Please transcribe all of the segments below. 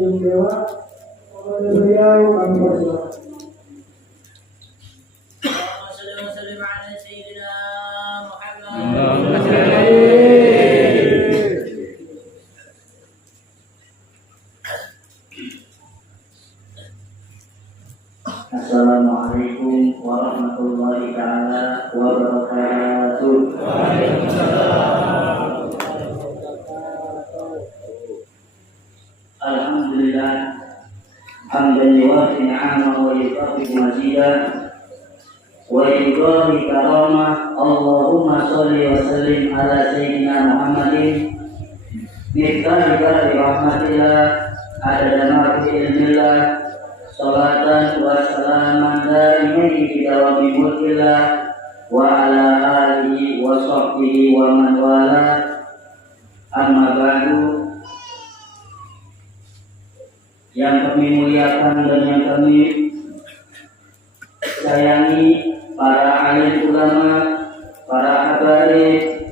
menjunjung dewa, kepada beliau kami berdoa. Assalamualaikum warahmatullahi ta'ala wabarakatuh. Alhamdulillah hamdan yuwafi ni'amahu wa yukafi'u mazidah wa yudhahi karamah. Allahumma sholli wa sallim ala sayyidina Muhammadin miftahil babi rahmatillah adada ma fi ilmillah salatan wa salaman daimaini fi dawami mulkillah wa ala alihi wa sahbihi wa man wala. Amma ba'du. Yang kami muliakan dan yang kami sayangi, para alim ulama, para habaib,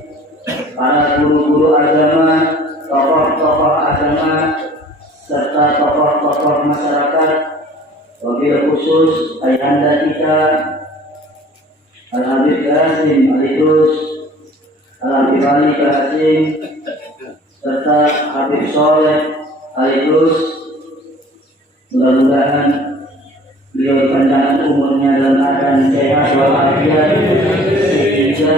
para guru-guru agama, tokoh-tokoh agama, serta tokoh-tokoh masyarakat, wabil khusus ayahanda kita Al-Habib Qasim Al-Idrus, Al-Habib Ali Qasim, serta Habib Soleh Al-Idrus. Mudah-mudahan beliau dipanjangkan umurnya dalam keadaan sehat walafiat, sehingga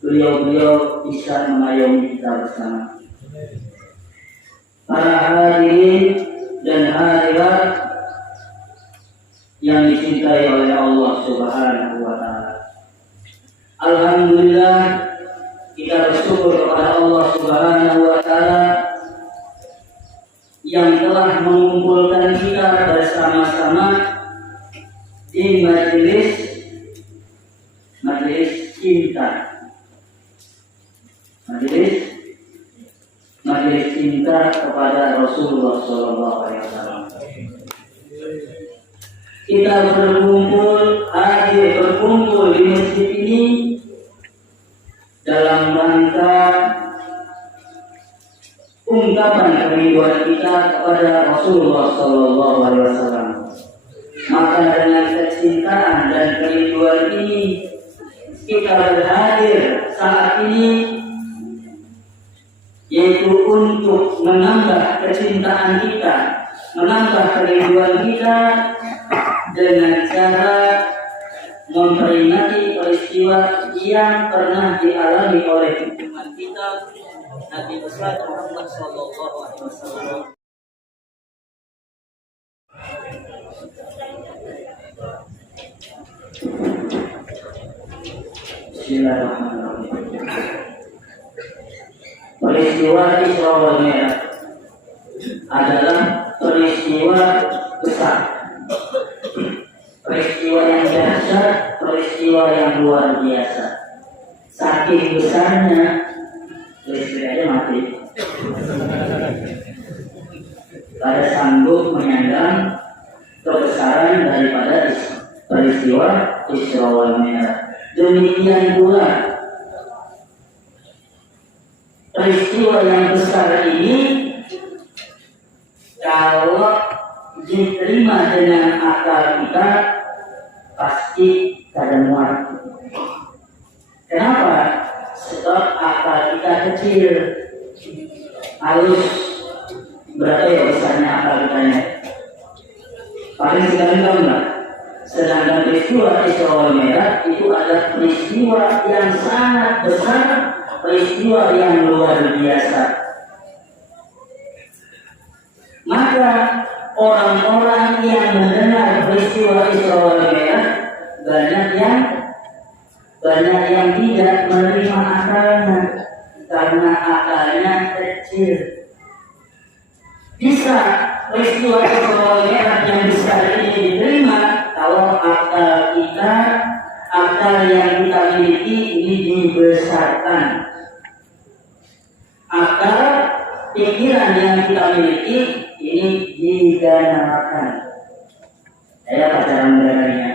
beliau bisa mengayomi kita bersama. Para hadirin dan hadirat yang dicintai oleh Allah Subhanahu wa Ta'ala, alhamdulillah kita bersyukur kepada Allah Subhanahu wa Ta'ala yang telah mengumpulkan kita bersama-sama di majelis cinta, majelis cinta kepada Rasulullah SAW. Kita berkumpul di masjid ini dalam rangka ungkapan kerinduan kita kepada Rasulullah SAW. Maka dengan kecintaan dan kerinduan ini kita berhadir saat ini, yaitu untuk menambah kecintaan kita, menambah kerinduan kita dengan cara memperingati peristiwa yang pernah dialami oleh umat kita, Nabi besar Muhammad sallallahu alaihi wasallam. Bismillahirrahmanirrahim. Peristiwa Isra wal Mi'raj adalah peristiwa besar, peristiwa yang dahsyat, peristiwa yang luar biasa. Saking besarnya listrik aja mati, pada sanggup menyandang kebesaran daripada peristiwa Isra wal Mi'raj. Demikian pula peristiwa yang besar ini, kalau diterima dengan akal kita, pasti kadang muat. Kenapa? Sebab akal kita kecil, halus. Berapa ya besarnya akal kita? Paling sekali tahu nggak? Sedangkan peristiwa Isra wal Mi'raj itu adalah peristiwa yang sangat besar, peristiwa yang luar biasa. Maka orang-orang yang mendengar peristiwa Isra wal Mi'raj banyak yang tidak menerima akalnya karena akalnya kecil. Bisa peristiwa Isra wal Mi'raj yang besar ini diterima kalau akal kita, akal yang kita miliki ini dibesarkan. Akal, pikiran yang kita miliki ini diganakan. Saya pacaran negaranya.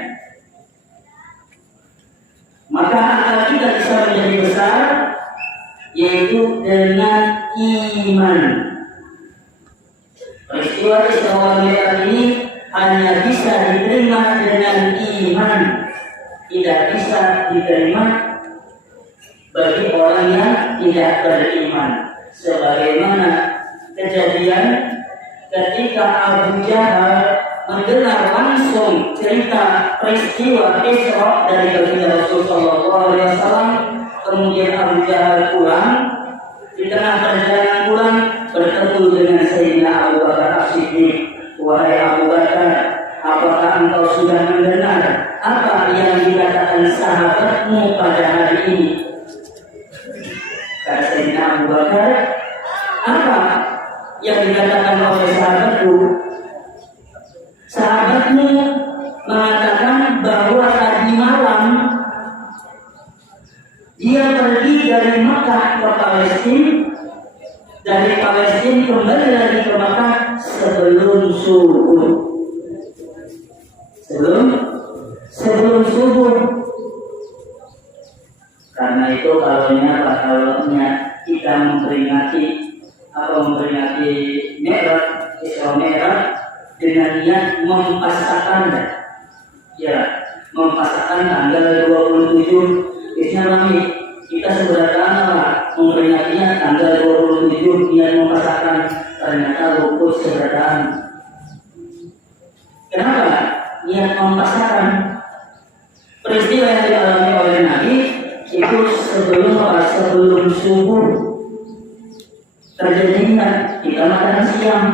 Maka akal kita bisa menjadi besar, yaitu dengan iman. peristiwa Isra wal Mi'raj ini hanya bisa diterima dengan iman, tidak bisa diterima bagi orang yang tidak beriman. Sebagaimana kejadian ketika Abu Jahal mendengar langsung cerita peristiwa Isra dari baginda Rasulullah SAW, kemudian Abu Jahal pulang. Di tengah perjalanan pulang bertemu dengan Sayyidina Abu Bakar As-Siddiq. Wahai Abu Bakar, apakah engkau sudah mendengar apa yang dikatakan sahabatmu pada hari ini? Kata Sayyidina Abu Bakar, apa yang dikatakan oleh sahabatku? Sahabatmu mengatakan bahwa tadi malam dia pergi dari Makkah ke Palestina, dari Palestina kembali lagi ke Makkah sebelum subuh. Sebelum subuh. Karena itu kalau kita memperingati Mi'raj, Isra Mi'raj dengan niat mempasahkan tanggal 27. Biasanya kita sebenarnya memperingatinya tanggal 27 niat mempasahkan, ternyata luput sebenarnya. Kenapa niat mempasahkan? Peristiwa yang dialami oleh Nabi itu sebelum subuh terjadinya, kita makan siang.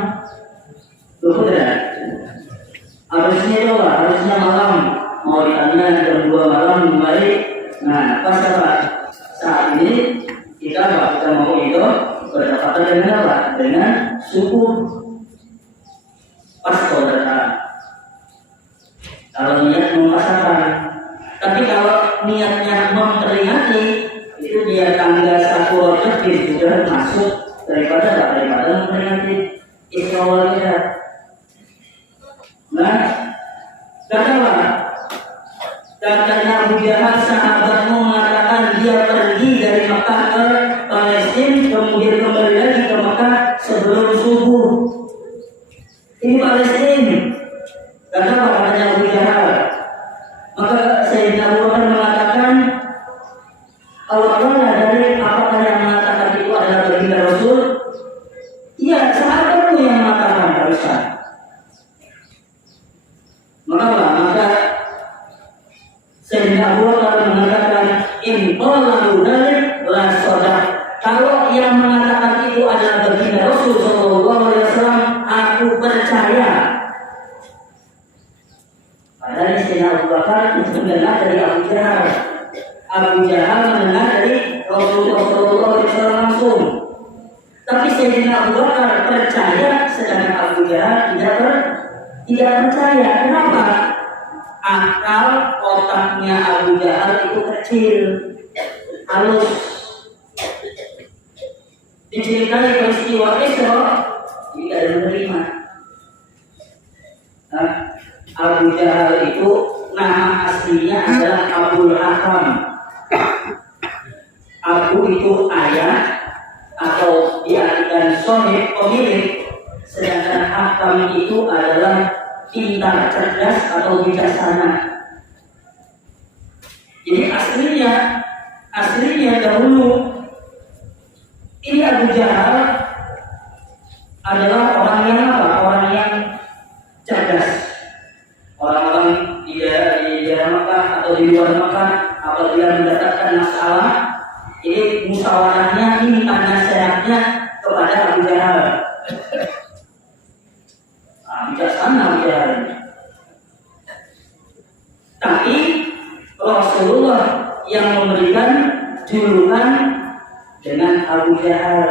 Luput ya? Harusnya malam. Mau ditanya jam 2 malam kembali. Nah, pas apa? Saat ini kita mau itu berdapatan dengan apa? Dengan subuh. Pas saudara. Kalau niat mempasahkan. Tapi kalau niatnya memperingati, itu dia tanggal 1 Rajab sudah masuk daripada memperingati Isra wal Mi'raj. Nah, katanya Abu Jahal sahabatmu mengatakan dia pergi dari Makkah ke Palestina, kemudian kembali lagi ke Makkah sebelum subuh. Ini Palestina. Katanya Abu Jahal. Maka Sayyidina Abu Bakar mengatakan, awalnya dari apakah yang mengatakan itu adalah baginda Rasul? Iya, sahabatmu yang mengatakan barusan. Maka Sayyidina Abu Bakar mengatakan, in qalu dzalik la sadaq. Kalau yang mengatakan itu adalah baginda Rasul sallallahu alaihi wasallam, aku percaya. Padahal Sayyidina Abu Bakar mendengar dari Abu Jahal. Abu Jahal mendengar dari Rasulullah sallallahu alaihi wasallam langsung. Tapi Sayyidina Abu Bakar percaya, sedangkan Abu Jahal tidak percaya. Kenapa? Akal otaknya Abu Jahal itu kecil, halus. Diceritai peristiwa Isra, tidak ada menerima. Nah, Abu Jahal itu nama aslinya adalah Abul Hakam. Abu itu ayah atau diartikan sohib, pemilik, sedangkan Hakam itu adalah pintar, cerdas atau bijaksana. Jadi aslinya dahulu ini Abu Jahal adalah orang yang apa? Orang yang cerdas. Orang-orang di daerah Makkah atau di luar Makkah apabila mendapatkan masalah, ini musyawarahnya, ini nasihatnya kepada Abu Jahal. Bijaksana Abu Jahal. Tapi Rasulullah yang memberikan julukan dengan Abu Jahal,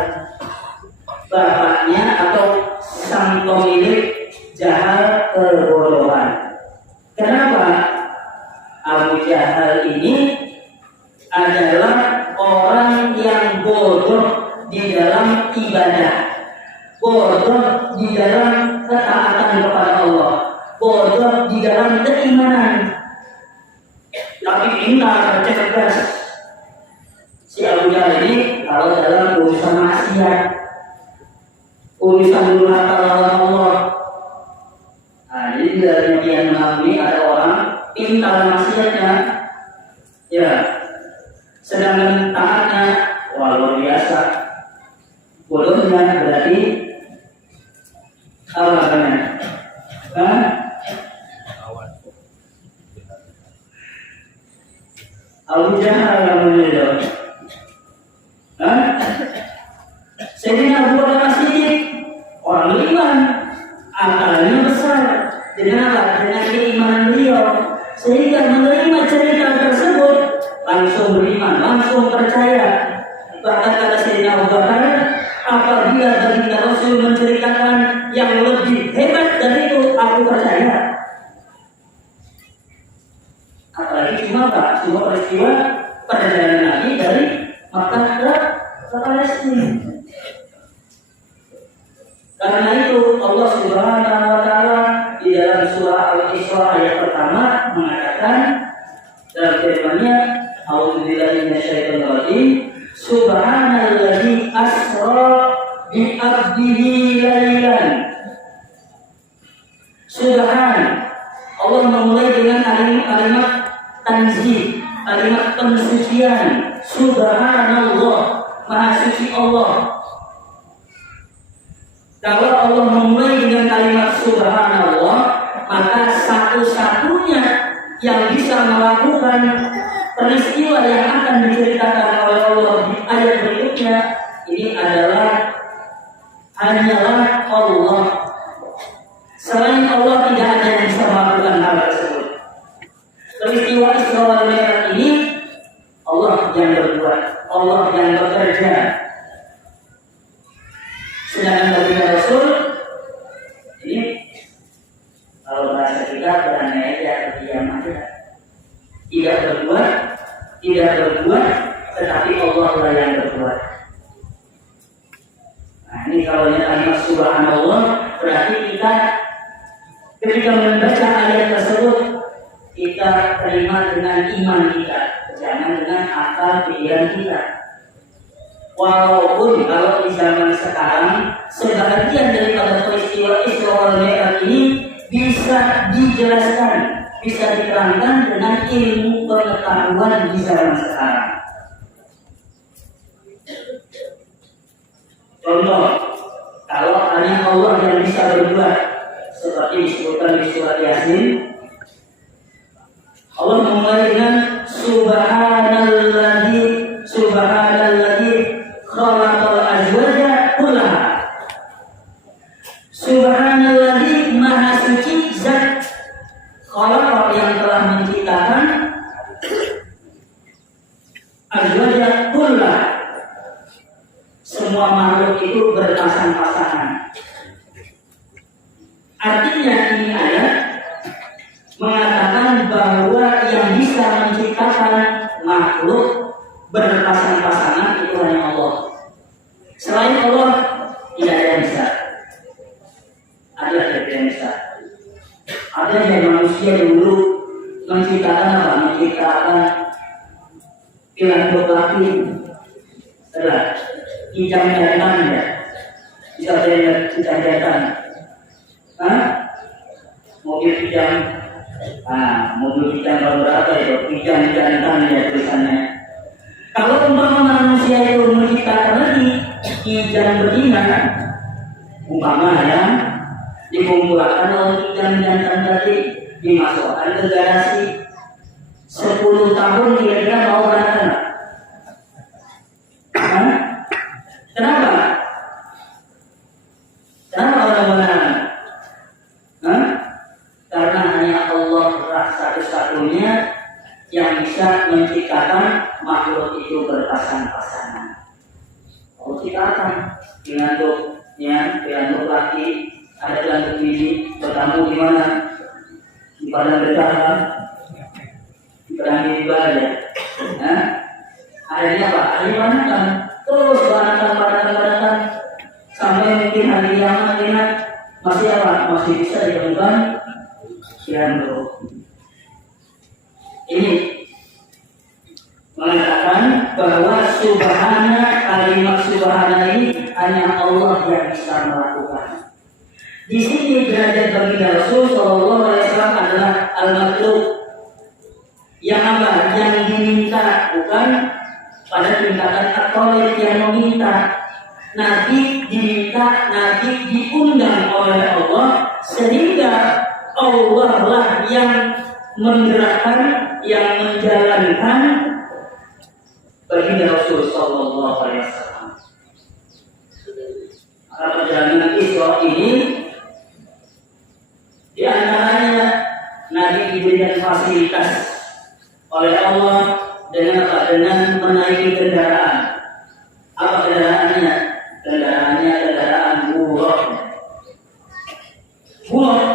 bapaknya atau sang pemilik Jahal kebodohan. Kenapa? Abu Jahal ini adalah orang yang bodoh di dalam ibadah, bodoh di dalam ketaatan kepada Allah, bodoh di dalam keimanan. Tapi pintar, cerdas. Si Abu Jahal ini kalau dalam urusan maksiat, urusan durhaka lawan Allah, Sedangkan taatnya wah luar biasa. Bodohnya berarti apa namanya? Abu Jahal yang menyedot. Sayyidina Abu Bakar Siddiq orang beriman, akalnya besar dengan keimanan beliau, sehingga menerima cerita tersebut langsung beriman, langsung percaya. Bahkan kata Sayyidina Abu Bakar, apabila baginda Rasul menceritakan yang lebih hebat dari itu, aku percaya. Apalagi cuma peristiwa perjalanan Nabi dari Makkah ke Palestina. Karena itu Allah Subhanahu wa taala di dalam surah Al-Isra ayat pertama mengatakan dalam firman-Nya, A'udzubillahi minasyaitonir rajim, Subhanalladzi asra bi 'abdihi lailan. Subhan, Allah memulai dengan kalimat tanzih, kalimat pensucian. Subhanallah, Maha Suci Allah. Kalau Allah memulai dengan kalimat Subhanallah, maka satu-satunya yang bisa melakukan peristiwa yang akan diceritakan oleh Allah di ayat berikutnya ini adalah hanyalah Allah. Selain Allah tidak ada yang bisa melakukan hal tersebut. Peristiwa Isra wal Mi'raj ini Allah yang berbuat, Allah yang bekerja. Sedangkan baginda Rasul ini kalau bahasa kita beraniaya atau diam aja, tidak berbuat, tetapi Allah lah yang berbuat. Nah ini kalau kalimat Subhanallah berarti kita ketika membaca ayat tersebut kita terima dengan iman kita, jangan dengan akal pikiran kita. Walaupun kalau di zaman sekarang sebagian daripada peristiwa Isra wal Mi'raj ini bisa dijelaskan, bisa diterangkan dengan ilmu pengetahuan di zaman sekarang. Contoh, kalau hanya Allah yang bisa berbuat, seperti disebutkan di surat Yasin, Allah memulai dengan Subhanalladzi khalaqal azwaja kullaha. Subhanalladzi Maha Suci Zat khalaqa yang telah menciptakan azwaja kullaha, semua makhluk itu berpasang-pasangan. Artinya ini ayat mengatakan bahwa yang bisa menciptakan makhluk berpasang-pasangan itu hanya Allah. Selain Allah tidak ada yang bisa. Ada yang bisa. Ada yang manusia dulu menciptakan apa? Menciptakan filantropi, kijang jantan ya, bisa saya kijang jantan. Mobil kijang, mobil kijang tahun berapa itu? Kijang jantan ya tulisannya. Kalau umpama manusia itu menciptakan lagi kijang betina, umpama ya, dikumpulkan oleh kijang jantan tadi, dimasukkan ke garasi, 10 tahun kira-kira mau beranak. Kenapa? Kenapa orang beranak? Karena hanya Allah satu-satunya yang bisa menciptakan makhluk itu berpasang-pasangan. Allah ciptakan dilantuk laki, ada dilantuk bini, bertemu di mana? Di padang berdarah, di padang ibadah. Akhirnya apa? Hari mana kan? Terus beranak sampai mungkin hari kiamat ingat masih apa? Masih bisa ditemukan kiamat. Ini mengatakan bahwa kalimat subhana ini hanya Allah yang bisa melakukan. Di sini derajat baginda Rasul Shallallahu Alaihi Wasallam adalah al-makhluk, yang apa? Yang diminta, bukan pada tingkatan Katolik yang meminta. Nabi diminta, Nabi diundang oleh Allah, sehingga Allah lah yang menggerakkan, yang menjalankan baginda Rasul Sallallahu Alaihi Wasallam. Perjalanan Isra ini di antaranya Nabi diberikan fasilitas oleh Allah dengan menaiki kendaraan. Apa kendaraannya? Kendaraan buruk. Buruk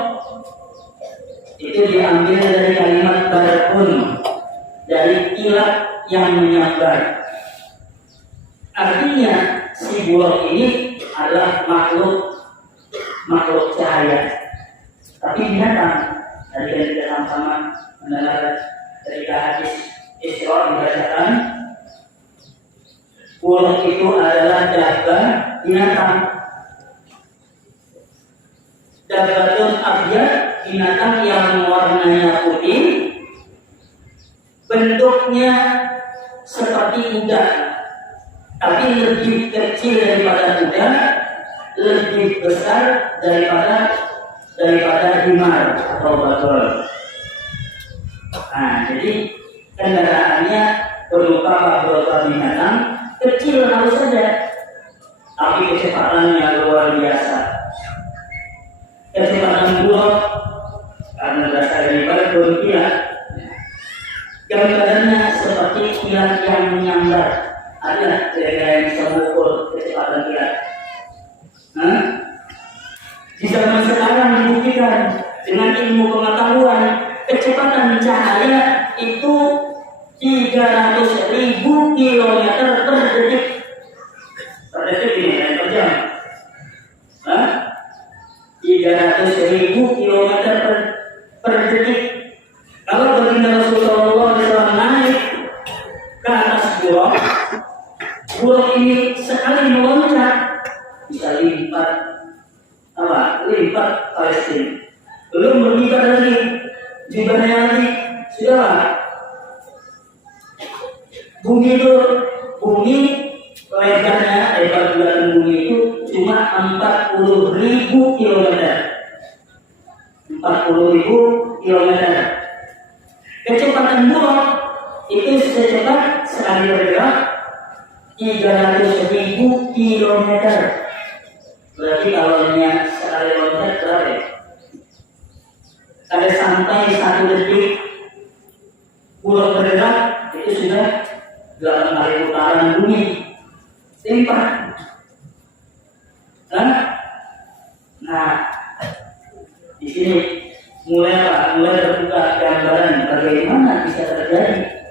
itu diambil dari kalimat barqun, dari kilat yang menyambar. Artinya si buruk ini adalah makhluk cahaya. Tapi binatang. Tadi kita sama-sama mendengar ketika hadis Isra dibacakan, buruk itu adalah dabah binatang. Dabbatun abyad, binatang yang warnanya putih, bentuknya seperti kuda, tapi lebih kecil daripada kuda, lebih besar daripada himar atau bagol. Nah, jadi kendaraannya berupa binatang kecil harus saja, tapi kecepatannya luar biasa. Kecepatan buruk karena berasal dari barqun kilat, gambarannya seperti kilat yang menyambar. Ada kira-kira yang bisa mengukur kecepatan kilat? Di zaman sekarang dibuktikan dengan ilmu pengetahuan, kecepatan cahaya itu 300.000 km per detik. Per detik ini per jam. 300.000 km per detik. Kalau baginda Rasulullah SAW naik ke atas buruk ini sekali meloncat bisa lipat Palestina. Belum berlipat lagi, jumlahnya lagi sudah. Bumi lebarnya, lebar bulan bumi itu cuma 40.000 km. 40.000 km. Kecepatan buruk itu secepat sekali bergerak 300.000 km. Berarti kalau sekali loncat berapa ya? Kalau sampai 1 detik buruk bergerak itu sudah 8 kali putaran bumi. Lipat. Nah, di sini mulai terbuka gambaran bagaimana bisa terjadi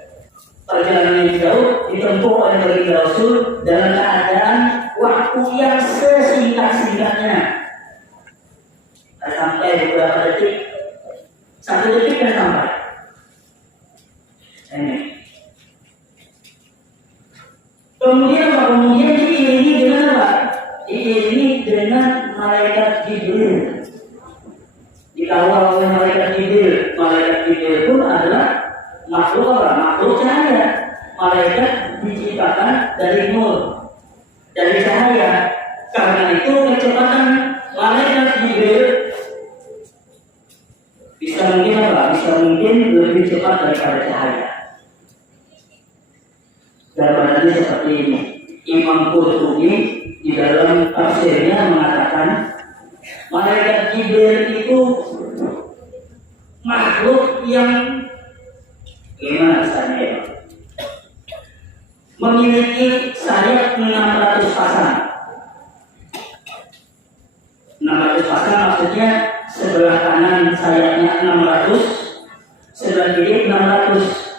perjalanan yang jauh ditempuh oleh baginda Rasul dalam keadaan waktu yang sesingkat-singkatnya. Sampai beberapa detik, 1 detik kan sampai. Ini. Kemudian diiringi dengan apa? Diiringi dengan malaikat Jibril. Dikawal oleh malaikat Jibril. Malaikat Jibril pun adalah makhluk apa? Makhluk cahaya. Malaikat diciptakan dari nur, dari cahaya. Karena itu kecepatan malaikat Jibril bisa mungkin apa? Bisa mungkin lebih cepat daripada cahaya. Gambarannya seperti ini. Imam Qurtubi di dalam tafsirnya mengatakan malaikat Jibril itu makhluk yang gimana misalnya, memiliki sayap 600 pasang. 600 pasang maksudnya sebelah kanan sayapnya 600, sebelah kiri 600.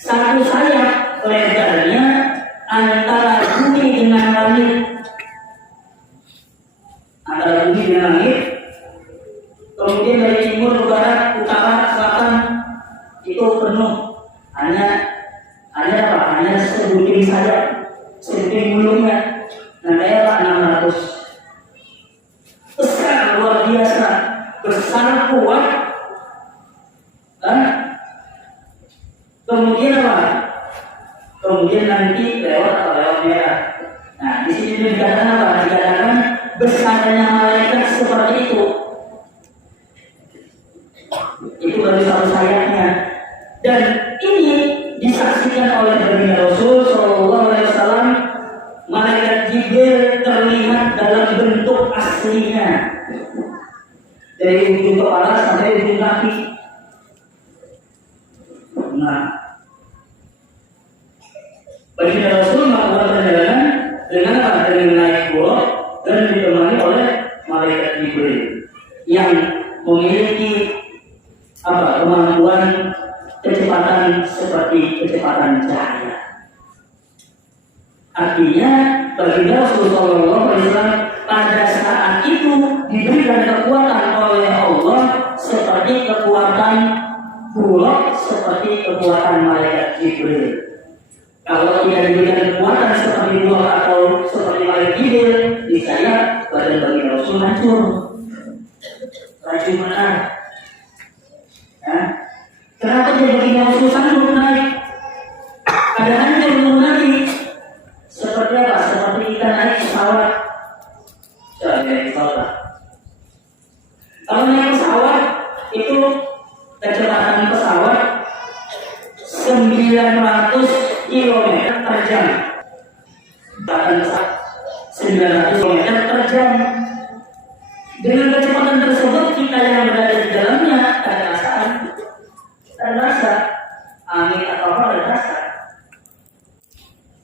Satu sayap lebarnya antara bumi dengan langit. Antara bumi dengan langit. Kemudian dari timur ke barat, utara, selatan itu penuh. Hanya apa? Hanya sebutir sayap, sebutir mulutnya. Nah, kayak 600. Besar, luar biasa, besar, kuat. Kemudian apa? kemudian nanti lewat atau lewat merah. Nah, di sini dikatakan apa? Dikatakan besarnya malaikat seperti itu. Itu baru satu sayapnya. Dan ini disaksikan oleh baginda Rasul Shallallahu Alaihi Wasallam. Malaikat Jibril terlihat dalam bentuk aslinya, dari ujung kepala sampai ujung kaki. Nah, baginda Rasul melakukan perjalanan dengan apa? Dengan naik buruk dan ditemani oleh malaikat Jibril yang memiliki apa? Kemampuan kecepatan seperti kecepatan cahaya. Artinya baginda Rasulullah SAW pada saat itu diberikan kekuatan oleh Allah seperti kekuatan bulog, seperti kekuatan malaikat Jibril. Kalau tidak diberikan kekuatan seperti bulog atau seperti malaikat Jibril, niscaya badan baginda Rasul hancur. Racun mana? Kenapa dia baginda Rasul sanggup naik? Ada hancur belum naik? Seperti apa? Seperti kita naik pesawat. Naik pesawat. Kalau naik pesawat itu kecepatan pesawat 900 km per jam. Kecepatan pesawat 900 km per jam. Dengan kecepatan tersebut kita yang berada di dalamnya ada perasaan, ada rasa angin atau apa ada rasa.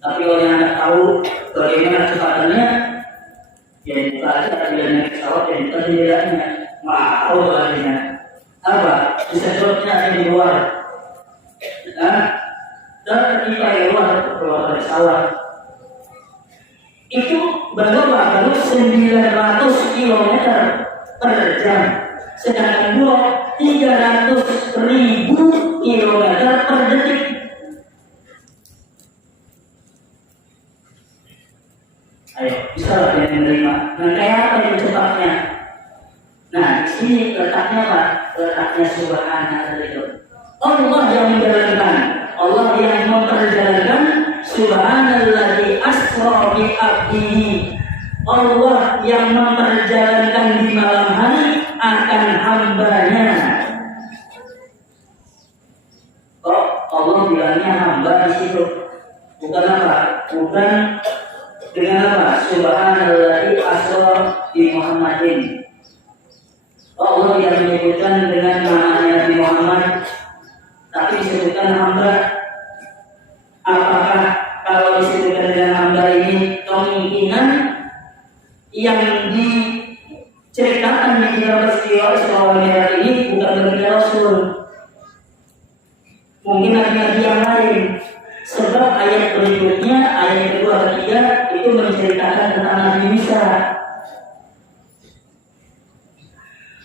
Tapi kalau yang anda tahu bagaimana kecepatannya, ya buka aja dia naik pesawat dan buka jendelanya, mau bahannya apa? Disedotnya ada di luar, dan kita keluar dari pesawat. Itu baru 900 km per jam, sedangkan dua 300.000 km per detik. Ayo, bisa lah yang menerima. Nah, kayak apa yang cepatnya? Nah, di sini letaknya apa? Letaknya subhanallah itu. Allah yang menjalankan, Allah yang memperjalankan. Subhanalladzi asra bi abdihi. Allah yang memperjalankan di malam hari akan hambanya. Oh, Allah bilangnya hamba di situ. Bukan apa? Bukan dengan apa? Subhanalladzi asra bi Muhammadin. Allah yang menyebutkan dengan namanya Nabi Muhammad, tapi disebutkan hamba. Apakah kalau disebutkan dengan hamba ini kemungkinan yang diceritakan di dalam peristiwa Isra Mi'raj ini bukan baginda Rasul, mungkin nabi-nabi yang lain. Sebab ayat berikutnya, ayat kedua ketiga itu menceritakan tentang Nabi Musa.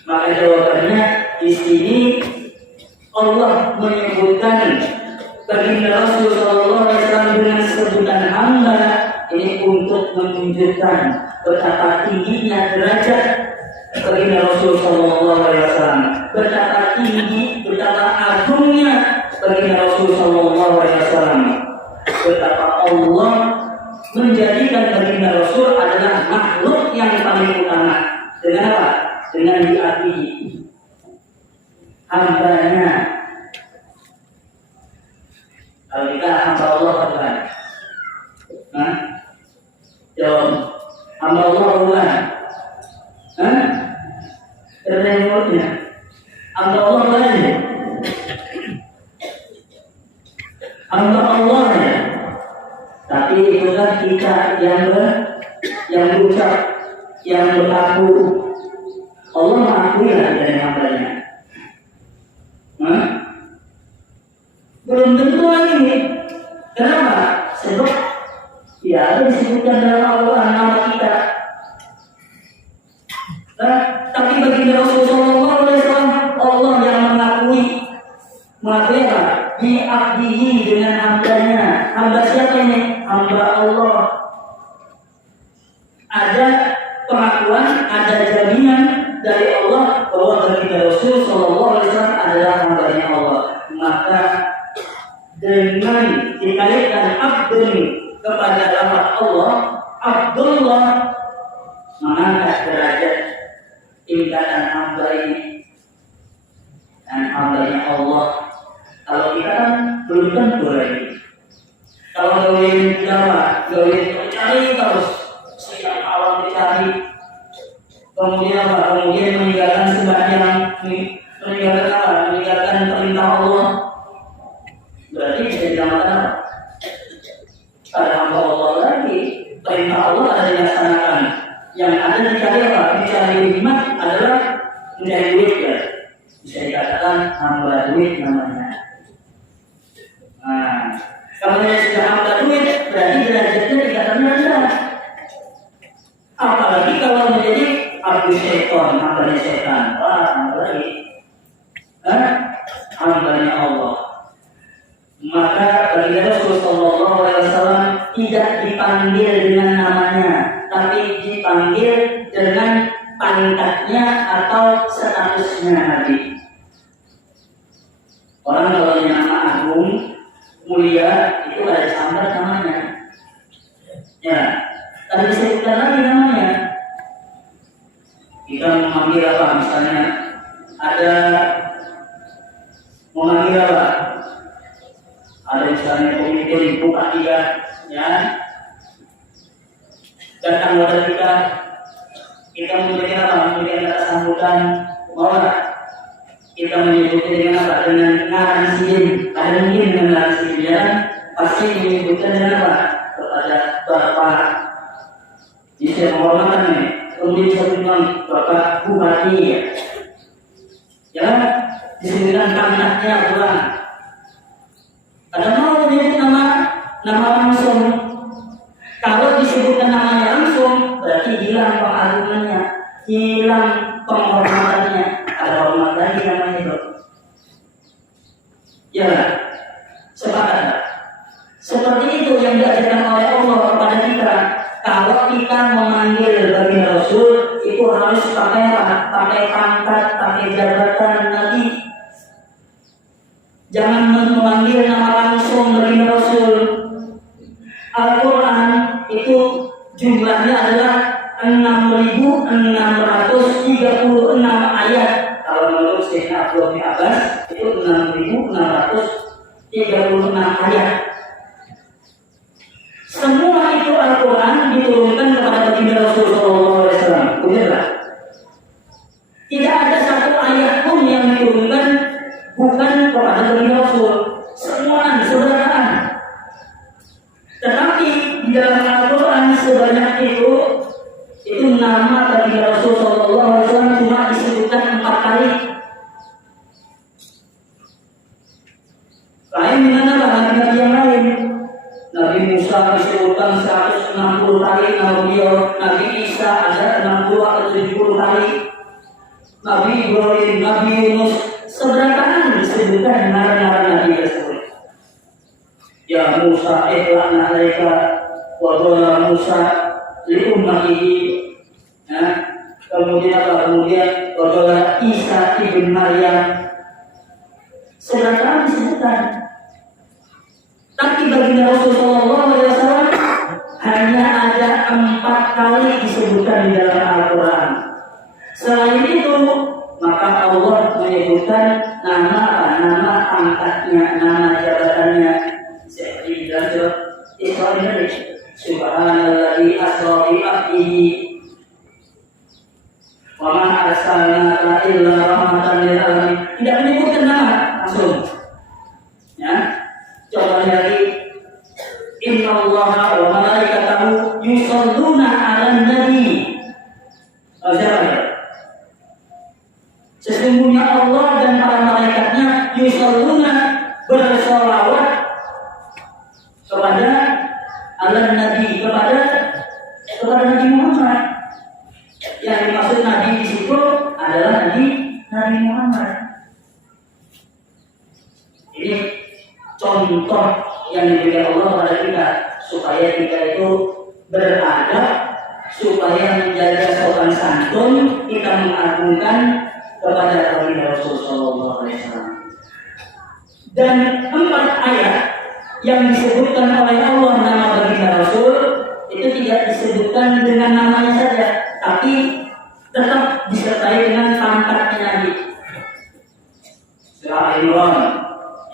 Maka jawabannya di sini Allah menyebutkan baginda Rasul Sallallahu Alaihi Wasallam dengan sebutan hamba ini untuk menunjukkan betapa tingginya derajat baginda Rasul Sallallahu Alaihi Wasallam, betapa tinggi, betapa agungnya baginda Rasul Sallallahu Alaihi Wasallam, betapa Allah menjadikan baginda Rasul adalah makhluk yang paling utama. Dengan apa? Dengan diakui hambanya. Kalau kita hamba Allah bukan? Jawab, hamba Allah bukan? Kerana mulutnya hamba Allah bukan? Hamba Allah ya. Tapi itu kan kita yang berucap, yang berlaku. Allah mengakui lah dari hambanya. Belum tentu lagi. Kenapa? Sebab ya disebutkan dalam Al-Quran nama kita. Tapi baginda Rasulullah SAW Allah yang mengakui apa? Di abdihi dengan hambanya. Hamba siapa ini? Hamba Allah. Ada pengakuan, ada jaminan dari Allah bahwa baginda Rasul SAW adalah hambanya Allah. Maka dengan dikaitkan abdun kepada lafaz Allah, Abdullah mengangkat derajat tingkatan hamba ini dan hambanya Allah. Kalau kita kan belum tentu lagi. Kalau gawin Jawa, gawin cari terus setiap awal dicari, kemudian apa? Kemudian meninggalkan sembahyang, meninggalkan apa? Meninggalkan perintah Allah. Berarti bisa dinamakan apa? Pada hamba Allah lagi, perintah Allah ada dilaksanakan. Yang ada dicari apa? Dicari hikmah adalah mencari duit ya. Bisa dikatakan hamba duit namanya. Nah, kalau dia sudah hamba duit, berarti derajatnya dikatakan rendah. Apalagi kalau menjadi abdu syaitan, hambanya setan. Wah, apalagi hambanya Allah. Maka baginda Rasulullah SAW tidak dipanggil dengan namanya, tapi dipanggil dengan pangkatnya atau statusnya Nabi. Orang kalau nama agung, mulia, itu ada sambat namanya. Ya, tadi disebutkan lagi namanya. Kita memanggil apa? Misalnya ada memanggil apa? Ada misalnya pemimpin buka tiga, ya, datang kepada kita memberikan apa? Memberikan kata sambutan, bahwa kita menyebutnya dengan apa? Dengan ngaransiin. Ada mungkin dengan ngaransiin, ya, pasti menyebutkan dengan apa? Kepada Bapak, bisa menghormatkan ini. Kemudian disebutkan Bapak Bupati, ya, disebutkan pangkatnya pulang. Ada mau menyebut nama langsung. Kalau disebutkan namanya langsung, berarti hilang pengagungannya, hilang penghormatannya. Ada hormat lagi namanya itu. Ya, sepakat. Seperti itu yang diajarkan oleh Allah kepada kita. Kalau kita memanggil baginda Rasul, itu harus pakai apa? Pakai pangkat, pakai jabatan Nabi. Jangan memanggil nama langsung baginda Rasul. Al-Quran itu jumlahnya adalah 6.636 ayat. Kalau menurut Sayyidina Abdullah bin Abbas itu 6.636 ayat. Semua itu Al-Quran diturunkan kepada baginda Rasulullah SAW. Benar? Tidak ada satu ayat pun yang diturunkan bukan kepada baginda Rasul. Semua saudaraan. Tetapi di dalam Al-Quran sebanyak itu nama baginda Rasulullah SAW cuma disebutkan 4 kali. Lain dengan apa? Nabi yang lain. Nabi Musa disebutkan 160 kali nama beliau. Nabi Isa ada 60 atau 70 kali. Nabi Ibrahim, Nabi Yunus, seberapa disebutkan nama Nabi tersebut. Ya Musa ikhlas alaika wa qala Musa li ummatihi. Kemudian apa? Kemudian wa qala Isa ibn Maryam. Seberapa disebutkan. Tapi baginda Rasulullah SAW hanya ada 4 kali disebutkan di dalam Al-Quran. Selain itu, maka Allah menyebutkan nama angkatnya, nama jabatannya. Seperti dalam surat Isra tadi, Subhanalladzi asra bi 'abdihi wa ma arsalnaka illa rahmatan lil alamin. Tidak menyebutkan nama langsung. Ya. Coba lagi, Innallaha wa malaikatahu yusholluna 'alan nabi. Sesungguhnya Allah dan para malaikatnya yusholluna bersolawat kepada 'alan nabi, kepada Nabi Muhammad. Yang dimaksud Nabi di situ adalah Nabi Muhammad. Ini contoh yang diberikan Allah kepada kita supaya kita itu beradab, supaya menjaga sopan santun, kita mengagungkan kepada Nabi Rasulullah SAW. Dan 4 ayat yang disebutkan oleh Allah nama baginda Rasul itu tidak disebutkan dengan namanya saja, tapi tetap disertai dengan pangkatnya Nabi. Surah Al-Imran,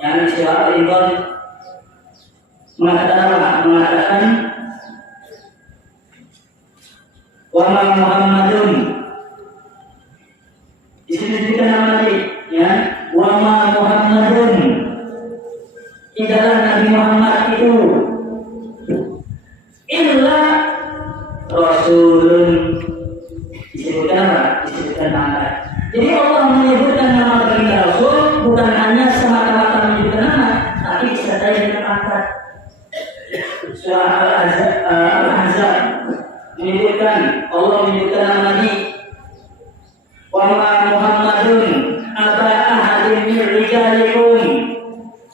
yang surah Al-Imran mengatakan wa ma Muhammadun, disebutkan nama Nabi, ya, wa ma Muhammadun, tidaklah Nabi Muhammad itu illa Rasulun, disebutkan apa? Disebutkan pangkat. Jadi Allah menyebutkan nama baginda Rasul bukan hanya semata-mata menyebutkan nama, tapi disertai dengan pangkat. Surah Al-Ahzab menyebutkan, Allah menyebutkan nama Nabi, wa ma Muhammadun aba ahadin min rijalikum,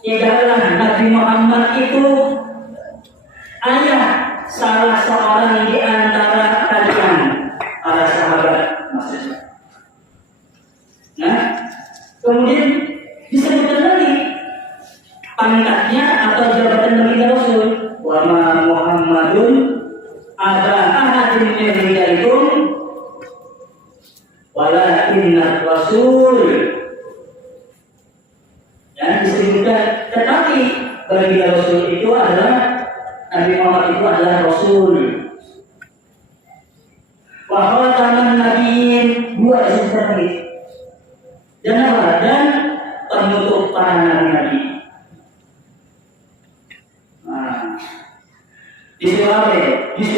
tidaklah Nabi Muhammad itu ayah salah seorang di antara kalian, para sahabat maksudnya. Nah, kemudian disebutkan lagi pangkatnya atau jabatan baginda Rasul, wa ma Muhammadun aba ahadin min rijalikum walakinna Rasul. Dan disebutkan, tetapi baginda Rasul itu adalah Nabi Muhammad itu adalah Rasul. Wa khataman nabiyyin, dua disebutkan lagi. Dan apa? Dan penutup para nabi-nabi. Nah, di surah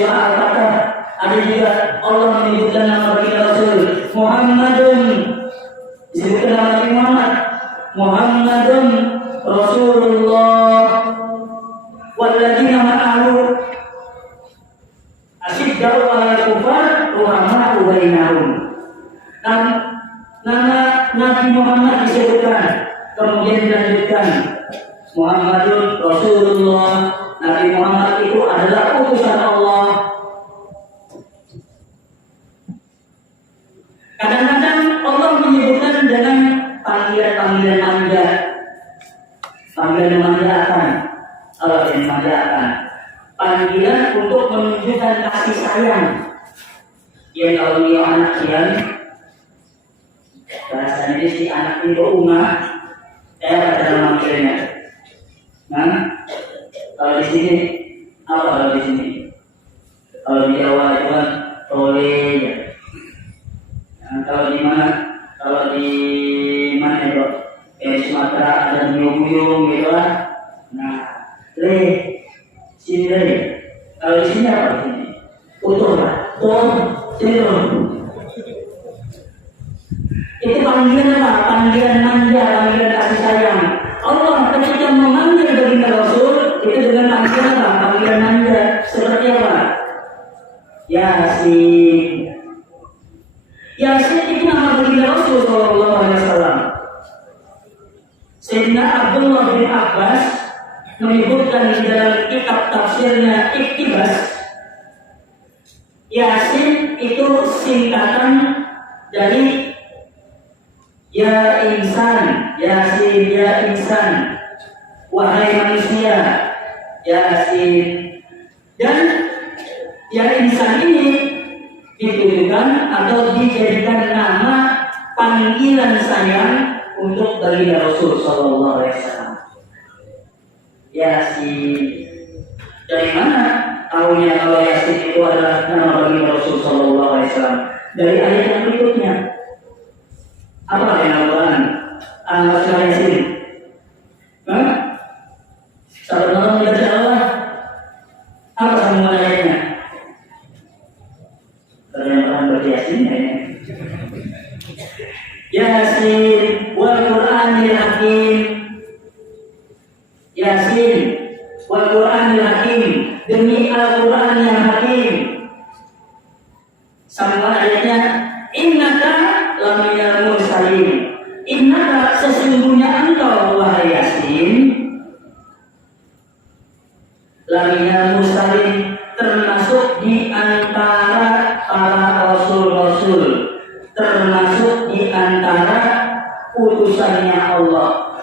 Al-Fatah ada juga Allah menyebutkan nama baginda Rasul Muhammadun, disebutkan nama Nabi Muhammad Muhammadun Rasulullah walladzina ma'ahu asyidda'u 'alal kufar ruhama'u bainahum. Nama Nabi Muhammad disebutkan, kemudian dilanjutkan Muhammadun Rasulullah, Nabi Muhammad itu adalah utusan Allah. Kadang-kadang Allah menyebutkan dengan panggilan-panggilan manja, panggilan memanjakan, panggilan untuk menunjukkan kasih sayang. Ya Allah, ya anak kalian, bahasa ini si anak itu umah, saya pada memanggilnya. Nah, kalau di sini apa kalau di sini? Kalau di Jawa itu kan tole ya. Nah, kalau di mana? Kalau di mana itu? Di Sumatera ada nyung-nyung gitu kan. Nah, sini le. Kalau di sini apa di sini? Utuh lah. Sini loh. Itu panggilan apa? Panggilan manja, panggilan kasih sayang. Allah ketika memanggil baginda Rasul itu dengan panggilan apa? Panggilan manja. Seperti apa? Yasin. Yasin itu nama baginda Rasul Sallallahu Alaihi Wasallam. Sayyidina Abdullah bin Abbas menyebutkan di dalam kitab tafsirnya Iqtibas, Yasin itu singkatan dari Ya insan, Yasin, ya insan, wahai manusia, Yasin. Dan ya insan ini ditujukan atau dijadikan nama panggilan sayang untuk baginda Rasul Sallallahu Alaihi Wasallam. Yasin. Dari mana tahunya kalau Yasin itu adalah nama baginda Rasul Sallallahu Alaihi Wasallam? Dari ayat yang berikutnya. Apa yang Al-Quran? Surah Yasin. Sahabat Allah membaca Allah. Apa sambungan ayatnya? Ternyata berarti Yasin ya. Yasin wal Qur'anil Hakim. Yasin wal Qur'anil Hakim, demi Al-Quran yang hakim. Sambungan ayatnya, innaka laminal mursalin. Innaka sesungguhnya engkau wahai Yasin, laminal mursalin, termasuk di antara para rasul-rasul, termasuk di antara utusannya Allah.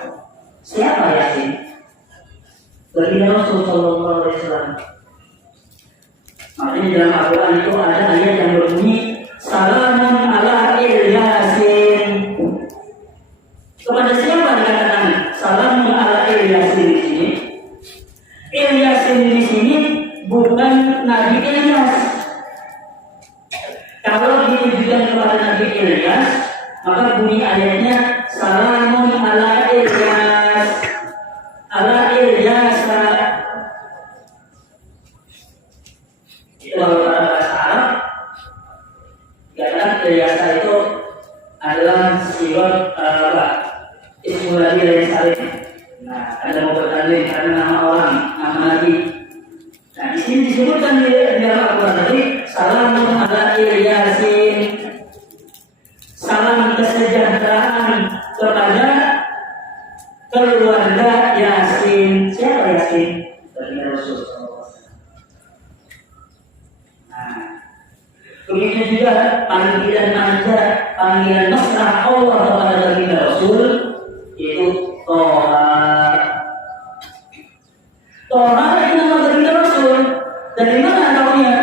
Siapa Yasin? Baginda Makanya dalam Al-Quran itu ada ayat yang berbunyi Salamun ala Ilyasin. Kepada siapa dikatakan Salamun ala Ilyasin di sini? Ilyasin di sini bukan Nabi Ilyas. Kalau ditujukan kepada Nabi Ilyas, maka bunyi ayatnya Salamun ala Ilyas, ala Ilyasa. Itu kalau kata bahasa Arab, dikatakan Ilyasa itu adalah sifat ismul ladzi la yansarif. Nah, ada mau bertanding karena nama orang, nama Nabi. Nah, di sini disebutkan di dalam Al-Quran tadi, Salamun ala Ilyasin, salam kesejahteraan kepada keluarga Yasin. Siapa Yasin? Baginda Rasul SAW. Nah, begitu juga panggilan manja, panggilan mesra Allah kepada baginda Rasul, yaitu Toha. Toha itu nama baginda Rasul. Dari mana tahunya?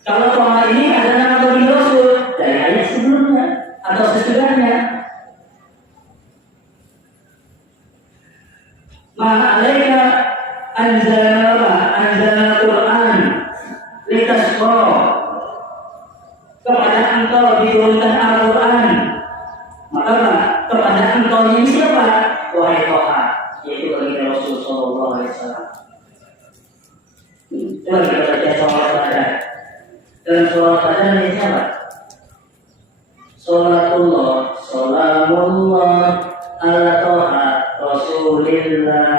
Kalau Toha ini ada nama baginda Rasul dari ayat sebelumnya atau sesudahnya. Ma'alaika anzalna Qur'an litasqa, kepada engkau diturunkan Al-Quran. Maka kepada engkau ini siapa? Wahai Toha, yaitu baginda Rasul sallallahu alaihi wasallam. Coba kita baca surah Al-Qadar. Dalam surah Al-Qadar ini siapa? Salatullah, salamullah ala Toha Rasulillah,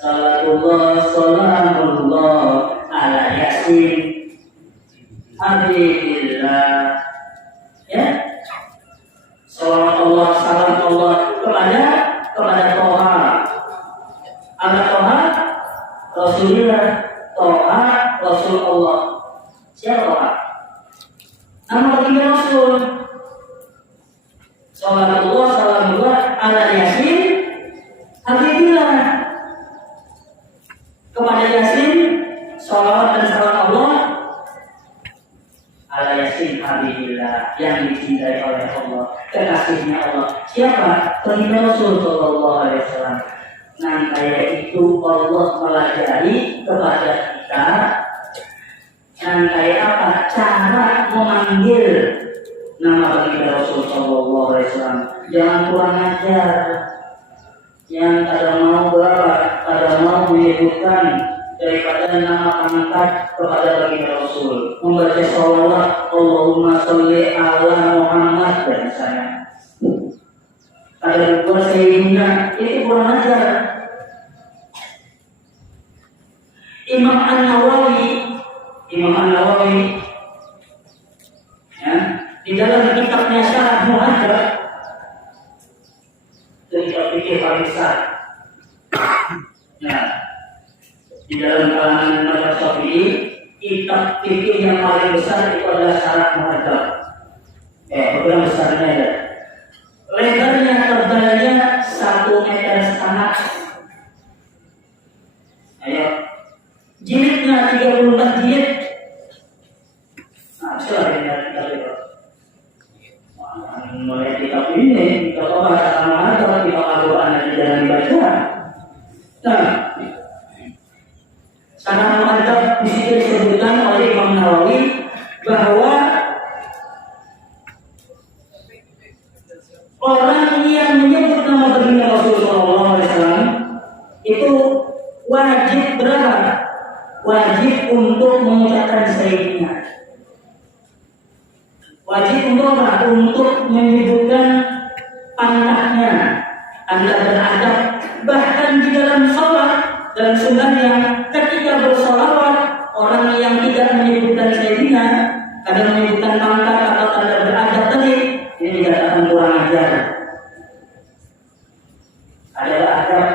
salatullah, salamullah ala Yasin Habibillah. Ya, salawat Allah, salam Allah kepada Toha, ala Toha Rasulillah, Toha Rasul Allah. Siapa Toha? Nama baginda Rasul. Salatullah, salamullah ala Yasin Habibillah. Kepada Yasin salawat dan salam Allah ala Yasin Habibillah, yang dicintai oleh Allah, kekasihnya Allah. Siapa? Baginda Rasul sallallahu alaihi wasallam. Nah, kayak itu Allah melajari kepada kita. Dan kayak apa? Cara memanggil nama baginda Rasul sallallahu alaihi wasallam. Jangan kurang ajar. Yang ada mau berapa? Ada mau menyebutkan daripada nama pangkat kepada baginda Rasul, membaca sholawat Allahumma sholli ala Muhammad dan misalnya. Ada dua sehingga itu kurang ajar. Imam An-Nawawi ya, di dalam kitabnya Syarah Muhadzab, kitab fikih paling besar. Nah, di dalam kalangan mazhab Syafi'i, kitab fikih yang paling besar itu adalah Syarah Muhadzab. Ukuran besarnya ya. Lebarnya tebalnya 1,5 meter. Ayo, jilidnya 34 jilid. Nah, silahkan kita lihat. Mulai kitab ini, kita bahasa Muhadzab, kitab Al-Quran yang jangan dibaca. Nah, Syarah Muhadzab di situ disebutkan oleh Imam Nawawi bahwa orang yang menyebut nama baginda Rasul sallallahu alaihi wasallam itu wajib berapa? Wajib untuk mengucapkan sayyidina. Wajib untuk apa? Untuk menyebutkan pangkatnya, anda beradab. Bahkan di dalam sholat, dalam sunnahnya, ketika bersolawat, orang yang tidak menyebutkan sayyidina, kadang menyebutkan pangkat atau tanda beradab tadi, ini dikatakan kurang ajar. Ada beradab.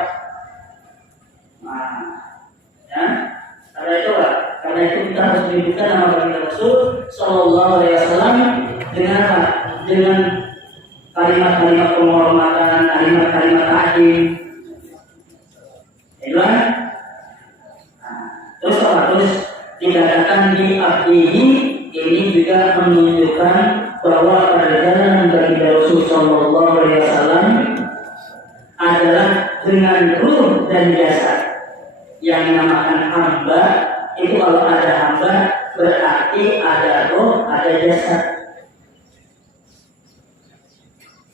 Nah, ya, karena itu lah. Karena itu kita harus menyebutkan nama baginda Rasul sallallahu alaihi wasallam dengan apa? Dengan kalimat-kalimat penghormatan, kalimat-kalimat ta'zim. Itulah. Terus apa? Terus dikatakan di abdihi, ini juga menunjukkan bahwa perjalanan dari Rasul Sallallahu Alaihi Wasallam adalah dengan ruh dan jasad. Yang dinamakan hamba itu kalau ada hamba berarti ada roh, ada jasad.